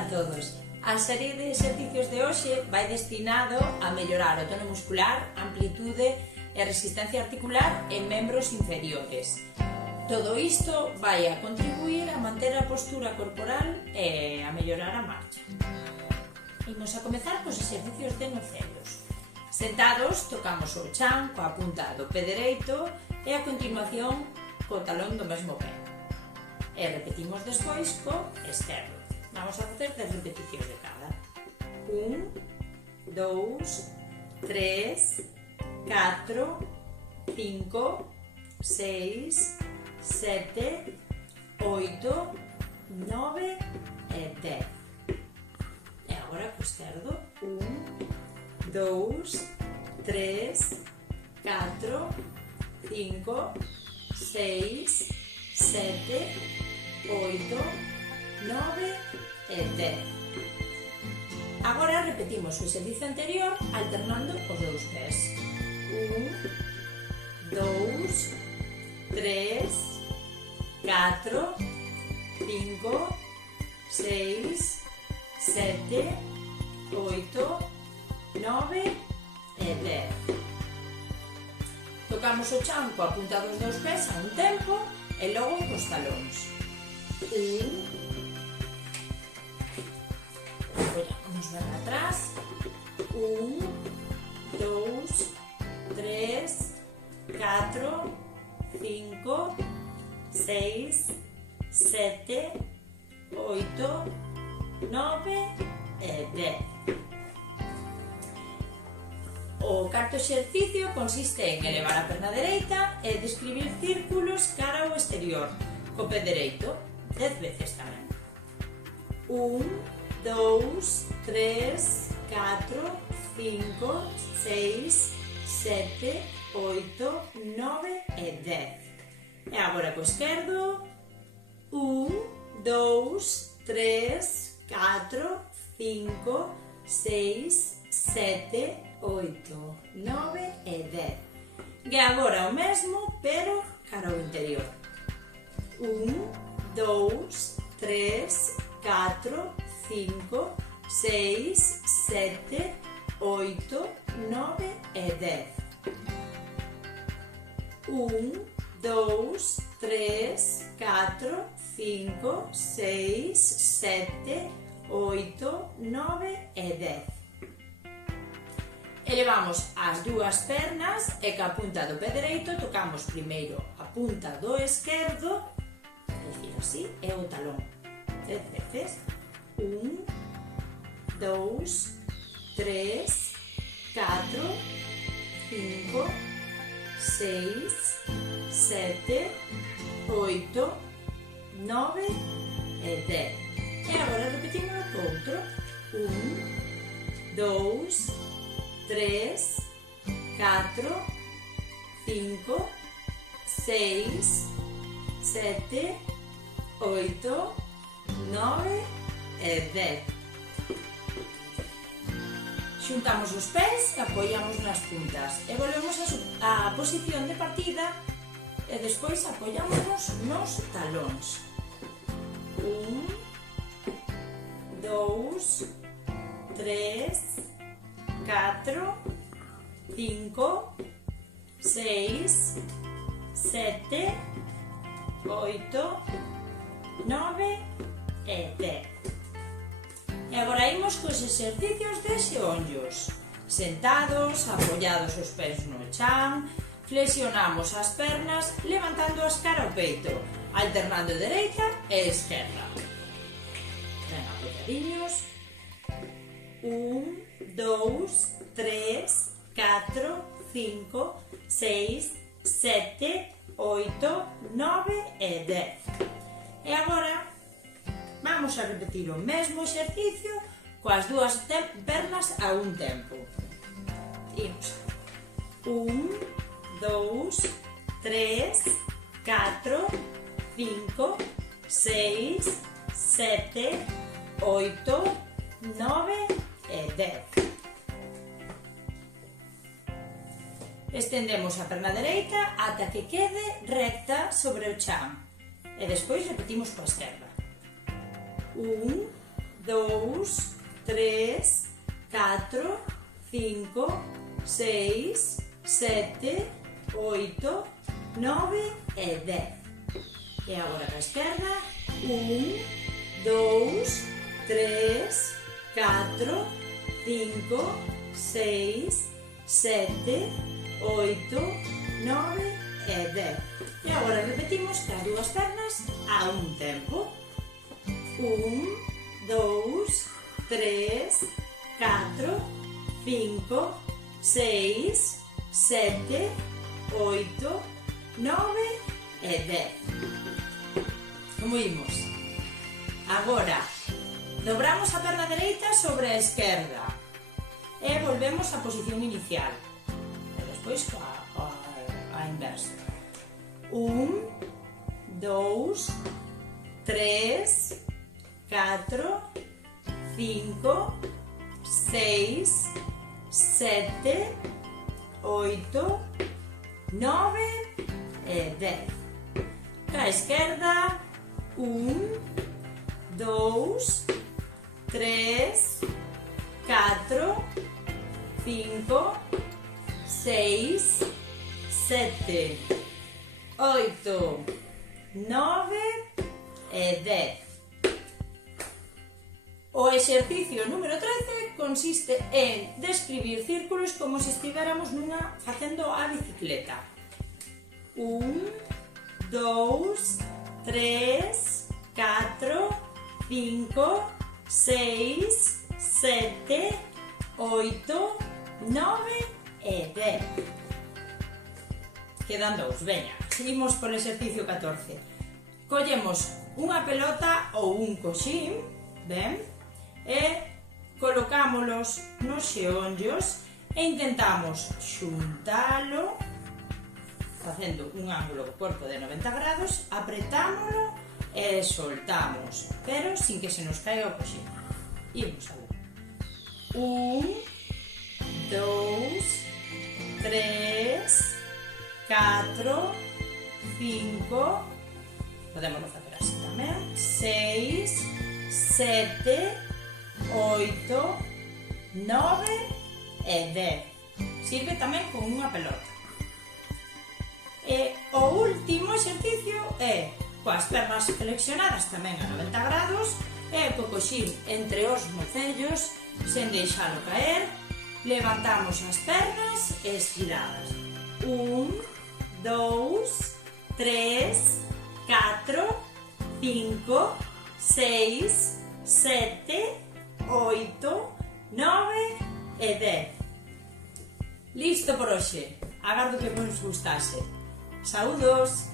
a todos. A serie de exercicios de hoxe vai destinado a mellorar o tono muscular, amplitude e resistencia articular en membros inferiores. Todo isto vai a contribuir a manter a postura corporal e a mellorar a marcha. Imos a comezar cos exercicios de nocellos. Sentados, tocamos o chan coa punta do pé dereito e a continuación co talón do mesmo pé. E repetimos despois co esquerdo. Vamos a facer 10 repeticións de cada. 1, 2, 3, 4, 5, 6, 7, 8, 9 e 10. E agora co esquerdo. 1, 2, 3, 4, 5, 6, 7, 8, 9 e 10. Agora repetimos o exercicio anterior alternando os dous pés. 1, 2, 3, 4, 5, 6, 7, 8, 9 e 10. Tocamos o chan coa punta dos dous pés a un tempo e logo cos talóns. 1, vamos ver atrás. 1, 2, 3, 4, 5, 6, 7, 8, 9 e 10. O cuarto exercicio consiste en elevar a perna dereita e describir círculos cara ao exterior co pé dereito 10 veces tamén. 1, 2, 3, 4, 5, 6, 7, 8, 9 e 10. E agora co esquerdo. 1, 2, 3, 4, 5, 6, 7, 8, 9 e 10. E agora o mesmo, pero cara ao interior. 1, 2, 3, 4, 5, 6, 7, 8, 9 e 10. 1, 2, 3, 4, 5, 6, 7, 8, 9 e 10. Elevamos as dúas pernas e ca punta do pé dereito tocamos primeiro a punta do esquerdo, decir así, e o talón. 10 veces. 1, 2, 3, 4, 5, 6, 7, 8, 9 e 10. E agora repetimos o outro. 1, 2, 3, 4, 5, 6, 7, 8, 9 e 10. Xuntamos os pés e apoiamos nas puntas e volvemos a posición de partida e despois apoiámonos nos talóns. 1, 2, 3, 4, 5, 6, 7, 8, 9 e 10. E agora imos cos exercicios de xeonllos. Sentados, apoiados os pés no chan, flexionamos as pernas, levantando as cara ao peito, alternando dereita e esquerda. Ben apoiadiños. 1, 2, 3, 4, 5, 6, 7, 8, 9 e 10. E agora vamos a repetir o mesmo exercicio coas dúas pernas a un tempo. Imos. 1, 2, 3, 4, 5, 6, 7, 8, 9 e 10. Estendemos a perna dereita ata que quede recta sobre o chan e despois repetimos coa esquerda. 1, 2, 3, 4, 5, 6, 7, 8, 9 e 10. E agora a esquerda, 1, 2, 3, 4, 5, 6, 7, 8, 9 e 10. E agora repetimos as dúas pernas a un tempo. 1, 2, 3, 4, 5, 6, 7, 8, 9 e 10. Como imos? Agora, dobramos a perna dereita sobre a esquerda e volvemos á posición inicial. E despois a inversa. 1, 2, 3, 4, 5, 6, 7, 8, 9 e 10. A esquerda, 1, 2, 3, 4, 5, 6, 7, 8, 9 e 10. O exercicio número 13 consiste en describir círculos como se estiveramos facendo a bicicleta. 1, 2, 3, 4, 5, 6, 7, 8, 9 e 10. Quedan dous, veña, seguimos polo exercicio 14. Collemos unha pelota ou un coxín, ben, e colocámolos nos xeonllos e intentamos xuntalo facendo un ángulo co corpo de 90 grados, apretámolo e soltamos, pero sin que se nos caiga o coxín. Imos a ver. 1, 2, 3, 4, 5, podemos facer así tamén, 6, 7, 8, 9 e 10. Sirve tamén con unha pelota. E o último exercicio é coas pernas flexionadas tamén a 90 grados e co coxín entre os nocellos sen deixalo caer, levantamos as pernas estiradas. 1, 2, 3, 4, 5, 6, 7, 8, 9 e 10. Listo por hoxe. Agardo que vos gustase. Saúdos!